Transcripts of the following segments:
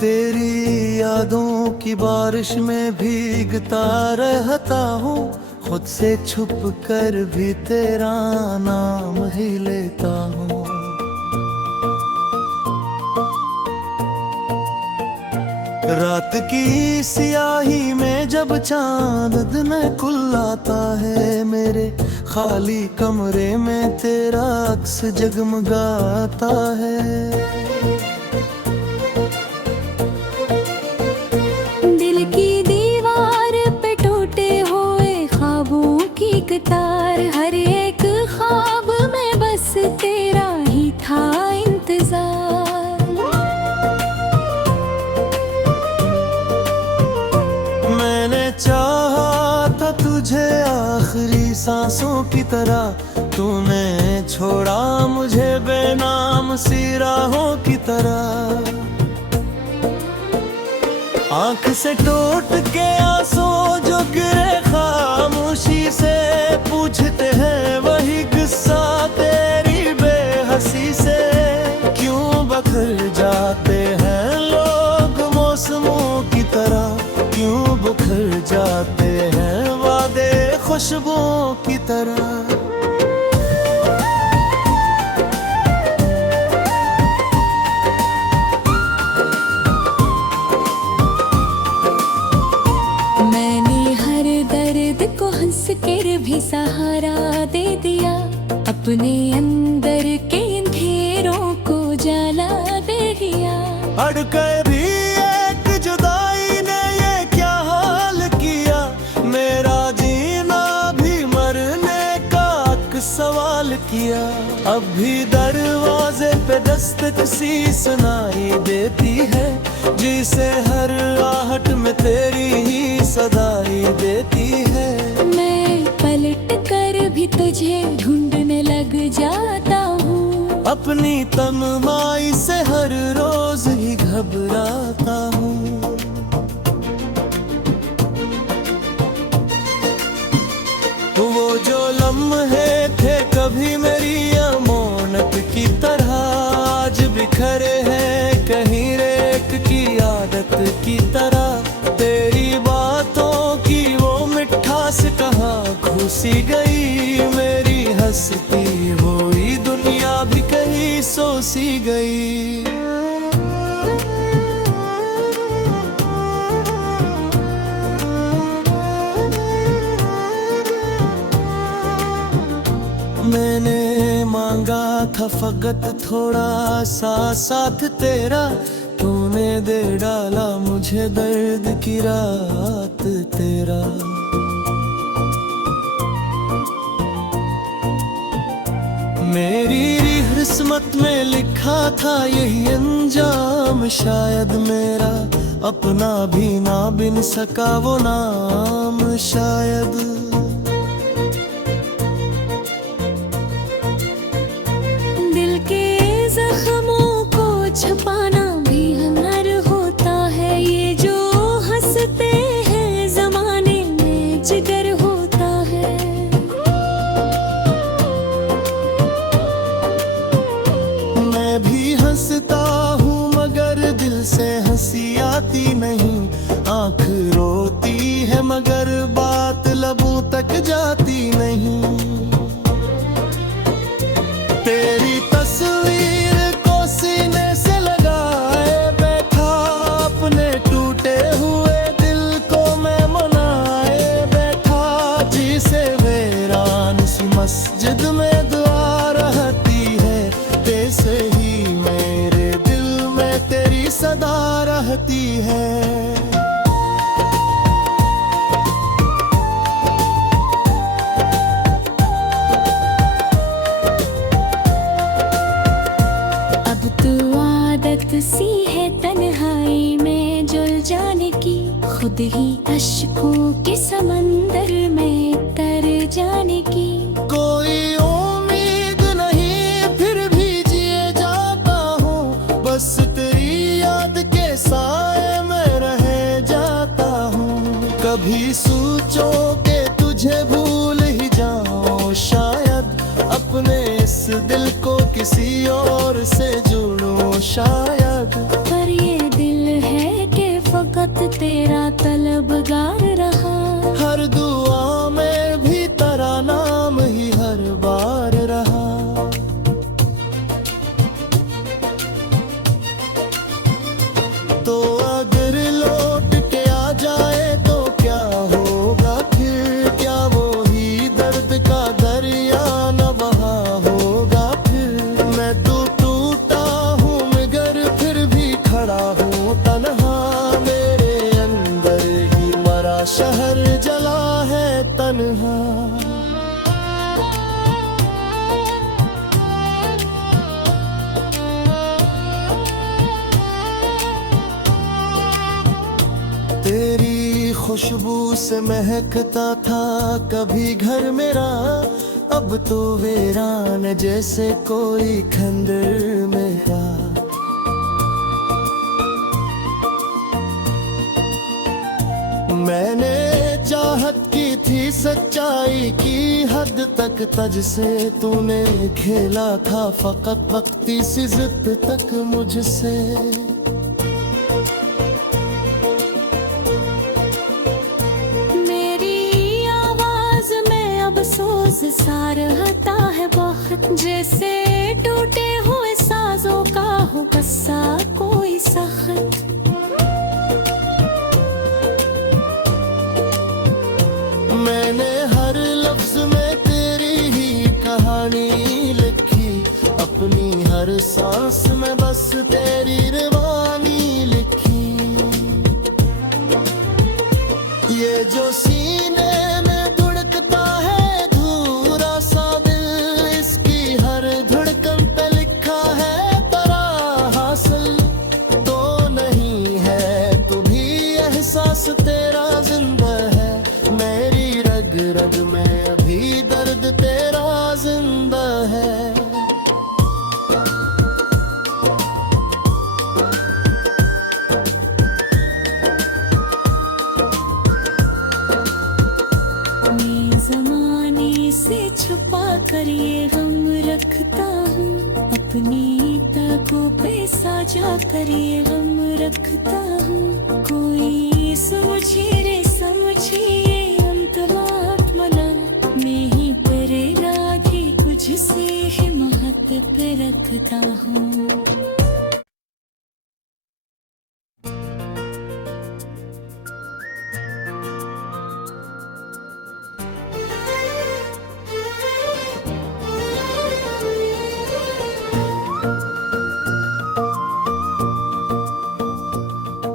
तेरी यादों की बारिश में भीगता रहता हूँ, खुद से छुप कर भी तेरा नाम ही लेता हूँ। रात की सियाही में जब चांद दिन खुल आता है, मेरे खाली कमरे में तेरा अक्स जगमगाता है। दिल की दीवार पे टूटे हुए ख्वाबों की कतार, हर एक ख्वाब में बस तेरा ही था इंतजार। मैंने चाहा था तुझे आखिरी सांसों की तरह, तूने छोड़ा मुझे बेनाम सी राहों की तरह। आंख से टूट के आंसू जो गिरे खामोशी से पूछते हैं वही किस्सा तेरी बेहसी से। क्यों बखर जाते हैं लोग मौसमों की तरह, क्यों बिखर जाते हैं वादे खुशबुओं की तरह। मैंने हर दर्द को हंस कर भी सहारा दे दिया, अपने अंदर के अंधेरों को जला दे दिया। अड़कर भी एक जुदाई ने ये क्या हाल किया, मेरा जीना भी मरने का हक सवाल किया। अब भी दरवाजे पे दस्तक सी सुनाई देती है, जिसे हर आहट में तेरी ही सदाई देती है। मैं पलट कर भी तुझे ढूंढने लग जाता हूँ, अपनी तन्हाई से हर रोज ही घबराता हूँ। वो जो लम्हे थे कभी मेरी अमानत की तरह, आज बिखरे हैं कहीं रेत की आदत की तरह। तेरी बातों की वो मिठास कहाँ घुसी गई, मेरी हंसती हुई दुनिया भी कहीं सो सी गई। मैंने मांगा था फकत थोड़ा सा साथ तेरा, तूने दे डाला मुझे दर्द की रात तेरा। मेरी किस्मत में लिखा था यही अंजाम, शायद मेरा अपना भी ना बिन सका वो नाम शायद। छुपाना भी हुनर होता है, ये जो हंसते हैं जमाने में जिगर होता है। मैं भी हंसता हूँ मगर दिल से हंसी आती नहीं, आंख रोती है मगर बात लबों तक जाती नहीं। तेरी तस्वीर को सीने से लगाए बैठा, अपने टूटे हुए दिल को मैं मनाए बैठा। जिसे वीरान सी मस्जिद में दुआ रहती है, तैसे ही मेरे दिल में तेरी सदा रहती है। सी है तन्हाई में जुल जाने की, खुद ही अश्कों के समंदर में तर जाने की। कोई उम्मीद नहीं फिर भी जिए जाता हूँ, बस तेरी याद के साए में रह जाता हूँ। कभी सोचो के तुझे भूल ही जाऊं, शायद अपने इस दिल को किसी और से जोड़ूं शायद। पर ये दिल है तेरा तलबगार रहा। हर दुआ में भी तेरा नाम ही हर बार रहा। तो अगर लौट के आ जाए तो क्या होगा फिर? क्या वो ही दर्द का दरिया न बहा होगा फिर? मैं तो टूटा हूँ मगर फिर भी खड़ा हूँ तन्हा। मेरे अंदर ही मरा शहर जला है तन्हा। तेरी खुशबू से महकता था कभी घर मेरा, अब तो वीरान जैसे कोई खंडर मेरा। मैंने चाहत की थी सच्चाई की हद तक, तज से तूने खेला था फकत वक्ती सी जिद तक मुझसे। अफसोस सा रहता है बहुत, जैसे टूटे हुए साजों का हो कस्सा कोई सख्त। मैंने हर लफ्ज में तेरी ही कहानी लिखी, अपनी हर सांस में बस तेरी रवानी लिखी। ये जो सीने में तेरा जिंदा है, मेरी रग रग में अभी दर्द तेरा जिंदा है। मैं ज़माने से छुपा कर ये गम रखता हूँ, अपनी ताकों पे साजा कर ये गम रखता हूँ। कोई समझे रे समझे ये अंतरात्मना, मैं ही तेरे राधे कुछ से हिम्मत पे रखता हूँ।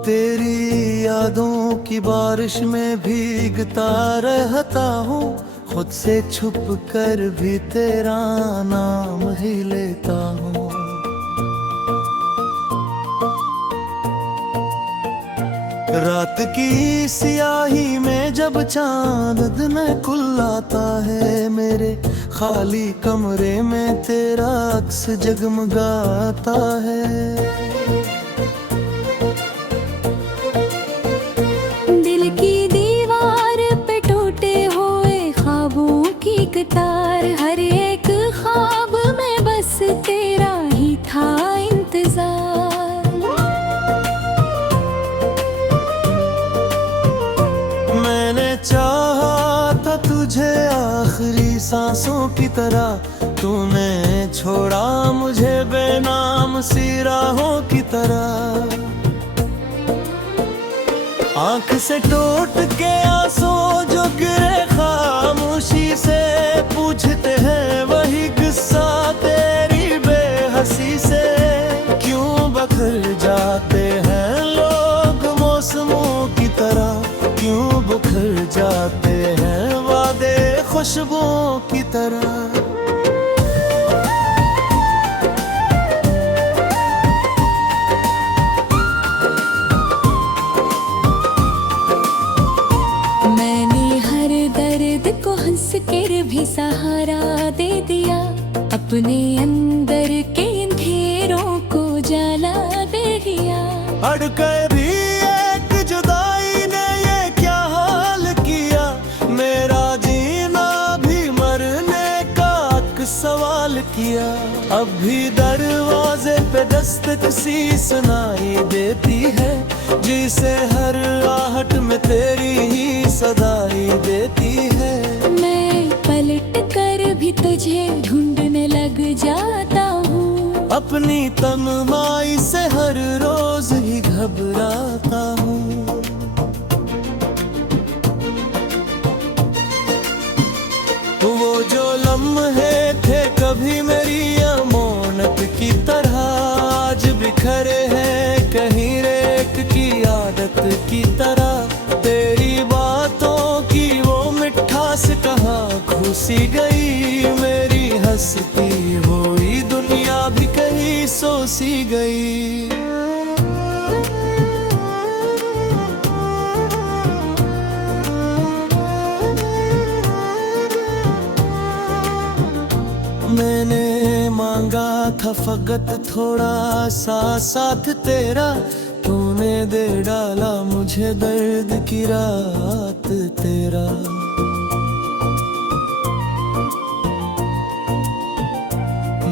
तेरी यादों की बारिश में भीगता रहता हूँ, खुद से छुप कर भी तेरा नाम ही लेता हूँ। रात की सियाही में जब चांद दिन खुल आता है, मेरे खाली कमरे में तेरा अक्स जगमगाता है। तार हर एक ख्वाब में बस तेरा ही था इंतजार। मैंने चाहा था तुझे आखिरी सांसों की तरह, तूने छोड़ा मुझे बेनाम सी राहों की तरह। आंख से टूट के आंसू जो गिरे खामोशी से, पूछते हैं वही किस्सा तेरी बेहसी से। क्यों बखर जाते हैं लोग मौसमों की तरह, क्यों बिखर जाते हैं वादे खुशबुओं की तरह। को हंस कर भी सहारा दे दिया, अपने अंदर के अंधेरों को जला दे दिया। अड़कर भी एक जुदाई ने ये क्या हाल किया, मेरा जीना भी मरने का सवाल किया। अब भी दरवाजे पे दस्तक सी सुनाई देती है, जिसे हर आहट में तेरी ही सदाई देती है। मैं पलट कर भी तुझे ढूंढने लग जाता हूँ, अपनी तन्हाई से हर रोज ही घबराता हूँ। वो जो लम्हे थे कभी मेरी अमानत की तरह, आज बिखरे हैं कहीं रेत की आदत की तरह। तेरी बातों की वो मिठास कहाँ घुसी गई, मेरी हंसती हुई दुनिया भी कहीं सो सी गई। मैंने मांगा था फकत थोड़ा सा साथ तेरा, तूने दे डाला मुझे दर्द की रात तेरा।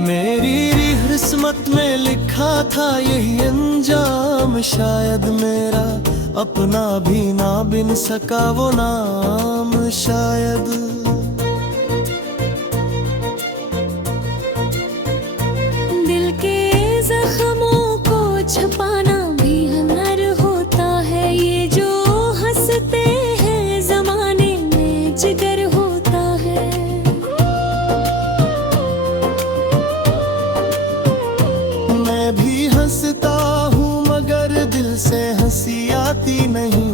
मेरी किस्मत में लिखा था यही अंजाम, शायद मेरा अपना भी ना बिन सका वो नाम शायद। छुपाना भी हुनर होता है, ये जो हंसते हैं जमाने में जिगर होता है। मैं भी हंसता हूँ मगर दिल से हंसी आती नहीं,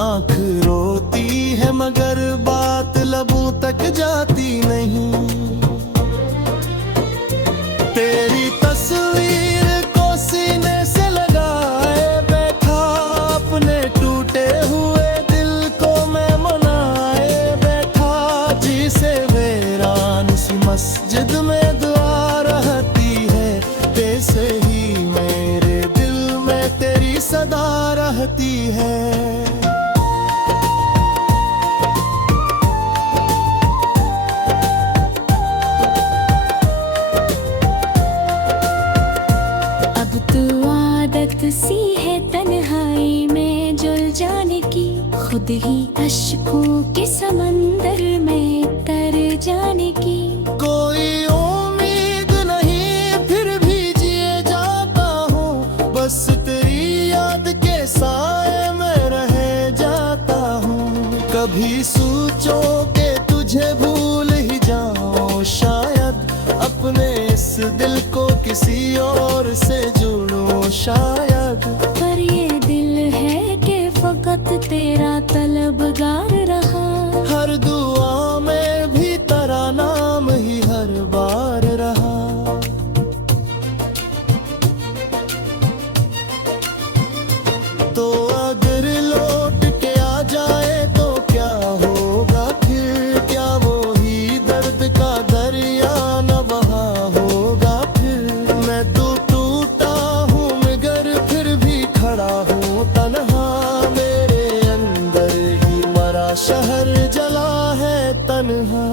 आँख रोती है मगर बात लबों तक जाती नहीं। तेरी तस्वीर सीने से लगाए बैठा, अपने टूटे हुए दिल को मैं मनाए बैठा। जिसे वीरान सी मस्जिद में दुआ रहती है, वैसे ही मेरे दिल में तेरी सदा रहती है। सी है तन्हाई में जुल जाने की, खुद ही अश्कों के समंदर में तर जाने की। कोई उम्मीद नहीं फिर भी जिए जाता हूँ, बस तेरी याद के साए में रह जाता हूँ। कभी सोचो के तुझे भूल ही जाऊं शायद, अपने इस दिल को किसी और से जोड़ूं शायद। पर ये दिल है कि फकत तेरा तलबगार रहा, हर दुआ में भी तेरा नाम ही हर बार रहा। तो अगर लौट के आ जाए तो क्या होगा फिर, क्या वो ही दर्द का दरिया न बहा होगा फिर। मैं तो टूटा हूँ मगर फिर भी खड़ा हूँ तन्हा, मेरे अंदर ही मरा शहर जला है तन्हा।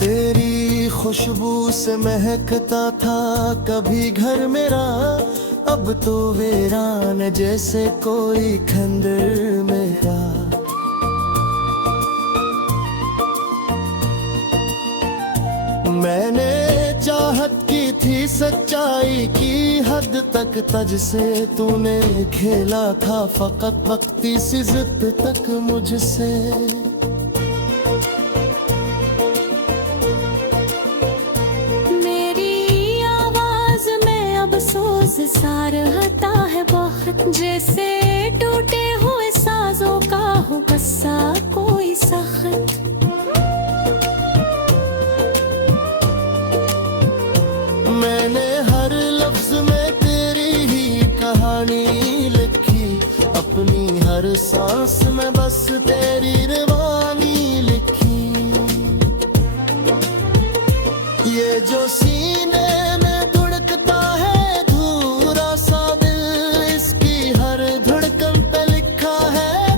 तेरी खुशबू से महकता था कभी घर मेरा, अब तो वीरान जैसे कोई खंडर मेरा। मैंने चाहत की थी सच्चाई की हद तक, तज से तूने खेला था फकत वक्ती सी जिद तक मुझसे। अफसोस सा रहता है बहुत, जैसे टूटे हुए साजों का हो कस्सा कोई सख्त। मैंने हर लफ्ज में तेरी ही कहानी लिखी, अपनी हर सांस में बस तेरी रवानी लिखी। ये जो सीने में धुड़कता है धूरा सा दिल, इसकी हर धड़कन पे लिखा है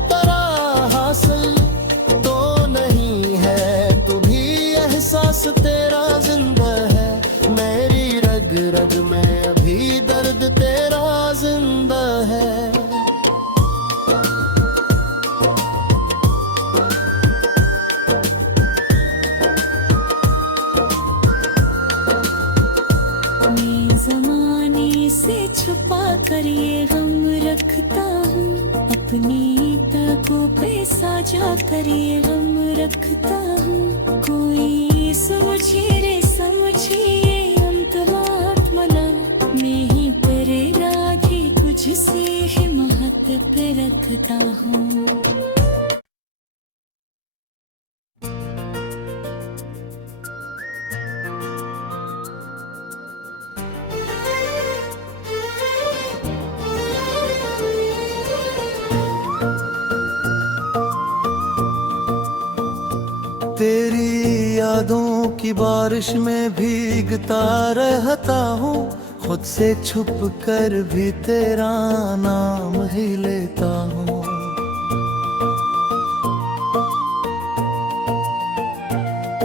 साझा कर ये गम रखता हूँ। कोई समझे रे समझे ये अंतरात्मना, मैं ही तेरे राधे कुछ से हिम्मत पे रखता हूँ। तेरी यादों की बारिश में भीगता रहता हूँ, खुद से छुप कर भी तेरा नाम ही लेता हूँ।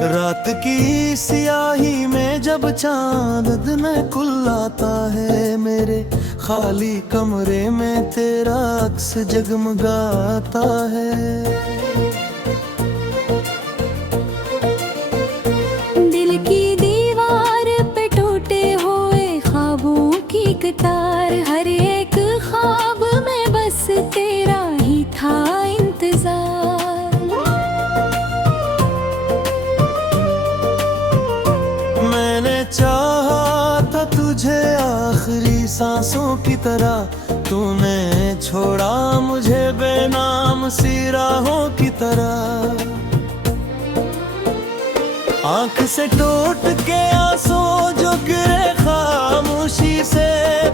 रात की सियाही में जब चांद दिन खुल आता है, मेरे खाली कमरे में तेरा अक्स जगमगाता है। दिल की दीवार पे टूटे हुए ख्वाबों की कतार, हर एक ख्वाब में बस तेरा ही था इंतजार। मैंने चाहा था तुझे आखिरी सांसों की तरह, तूने छोड़ा मुझे बेनाम सी राहों की तरह। आंख से टूट के आंसू जो गिरे खामोशी से,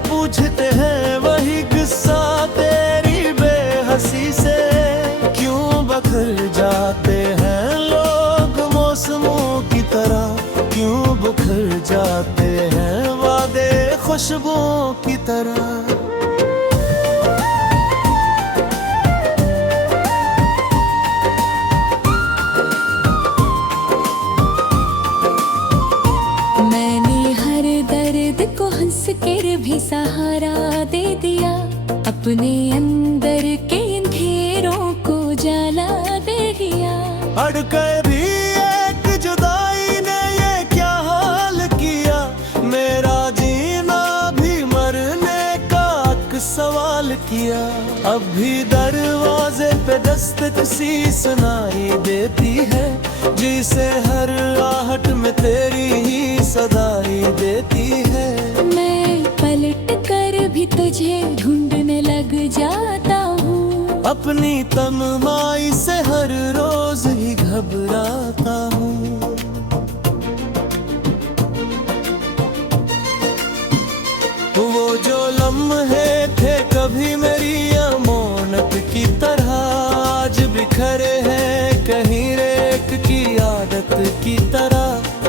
पूछते हैं वही किस्सा तेरी बेहसी से। क्यों बखर जाते हैं लोग मौसमों की तरह, क्यों बिखर जाते हैं वादे खुशबुओं की तरह। को हंस कर भी सहारा दे दिया, अपने अंदर के अंधेरों को जला दे दिया। अड़कर भी एक जुदाई ने ये क्या हाल किया, मेरा जीना भी मरने का हक सवाल किया। अब भी दरवाजे पे दस्तक सी सुनाई देती है, जिसे हर आहट में तेरी ही सदाई देती है। मैं पलट कर भी तुझे ढूंढने लग जाता हूँ, अपनी तन्हाई से हर रोज ही घबराता हूँ। वो जो लम्हे थे कभी मेरी अमानत की तरह, आज बिखरे हैं कहीं रेत की आदत की तरह।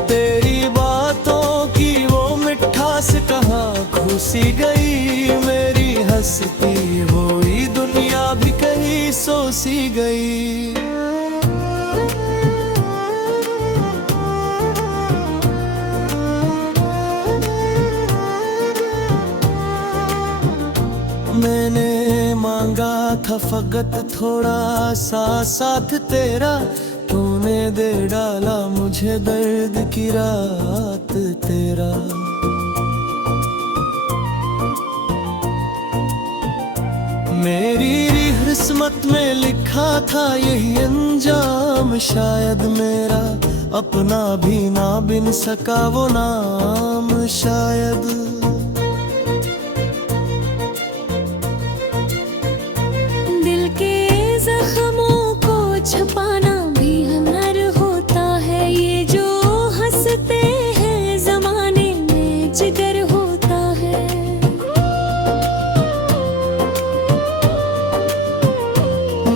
तेरी बातों की वो मिठास कहाँ घुसी गई, मेरी हंसती हुई दुनिया भी कहीं सो सी गई। मैंने मांगा था फकत थोड़ा सा साथ तेरा, तूने दे डाला मुझे दर्द की रात तेरा। मेरी किस्मत में लिखा था यही अंजाम, शायद मेरा अपना भी ना बिन सका वो नाम शायद। छुपाना भी हुनर होता है, ये जो हंसते हैं जमाने में जिगर होता है।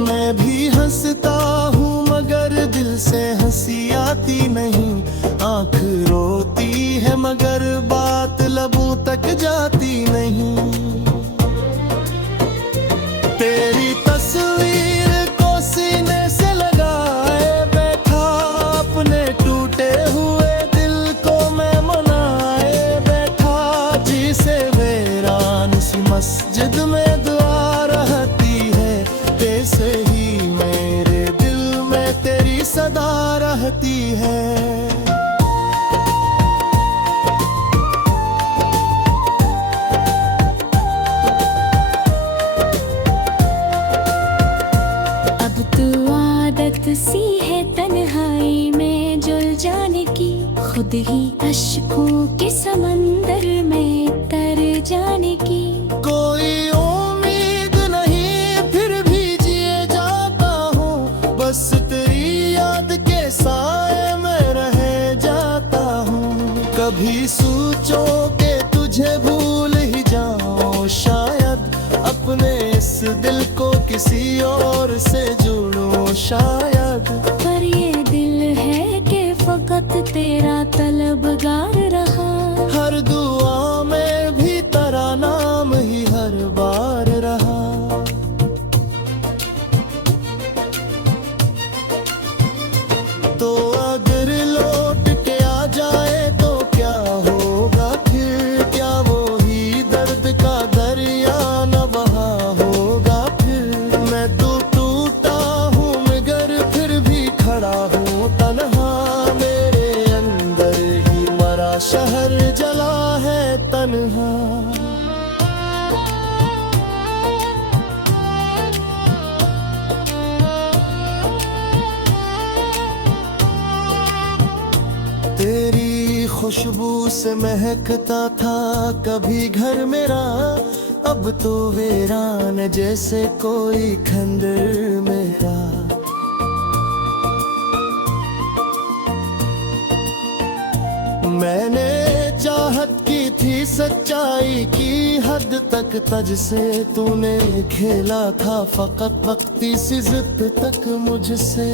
मैं भी हंसता हूँ मगर दिल से हंसी आती नहीं, आँख रोती है मगर बात लबों तक जाती नहीं। तेरी तस्वीर सीने से लगाए बैठा, अपने टूटे हुए दिल को मैं मनाए बैठा। जिसे वीरान सी मस्जिद में दुआ रहती है, तैसे ही मेरे दिल में तेरी सदा रहती है। तू आदत सी है तन्हाई में जुल जाने की, खुद ही अश्कों के समंदर में तर जाने की। कोई उम्मीद नहीं फिर भी जिए जाता हूँ, बस तेरी याद के साए में रह जाता हूँ। कभी सोचो के तुझे भूल ही जाऊं, शायद अपने इस दिल को किसी और से जोड़ूं शायद। पर ये दिल है कि फकत तेरा तलबगार रहा, हर दुआ में भी तेरा नाम ही हर बार रहा। तो अगर लौट के आ जाए तो क्या होगा फिर, क्या वो ही दर्द का दरिया न बहा होगा फिर। मैं तो टूटा हूँ मगर फिर भी खड़ा हूँ तन्हा, मेरे अंदर ही मरा शहर जला है तन्हा। तेरी खुशबू से महकता था कभी घर मेरा, अब तो वीरान जैसे कोई खंडर मेरा। मैंने चाहत की थी सच्चाई की हद तक, तज से तूने खेला था फकत वक्ती सी जिद तक मुझसे।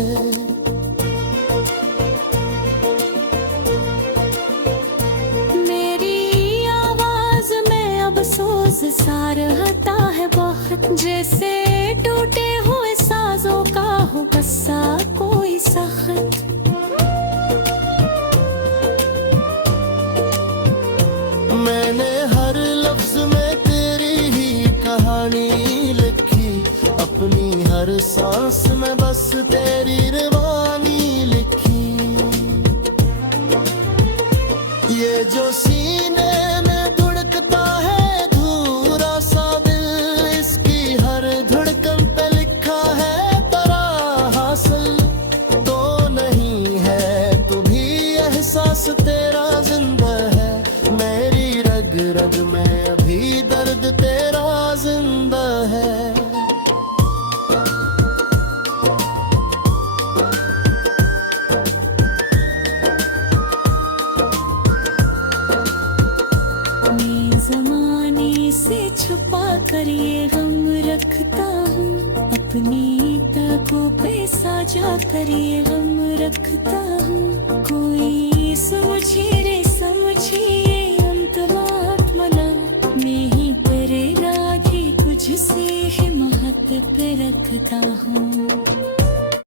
अफसोस सा रहता है बहुत, जैसे टूटे हुए साजों का हो कस्सा कोई सख्त। मैंने हर लफ्ज में तेरी ही कहानी लिखी, अपनी हर सांस में बस तेरी रवानी लिखी। ये जो सीने में धुड़कता है धूरा सा दिल, इसकी हर धड़कन पे लिखा है तेरा हासिल। तो नहीं है तू भी एहसास तेरा जिंदा है, मेरी रग रग में अभी दर्द तेरा जिंदा है। ज़माने से छुपा कर ये गम रखता हूँ, अपनी तकों पे साजा कर ये गम रखता हूँ। कोई समझे रे समझे ये अंतरात्मना, मैं ही तेरे राधे कुछ से हिम्मत पे रखता हूँ।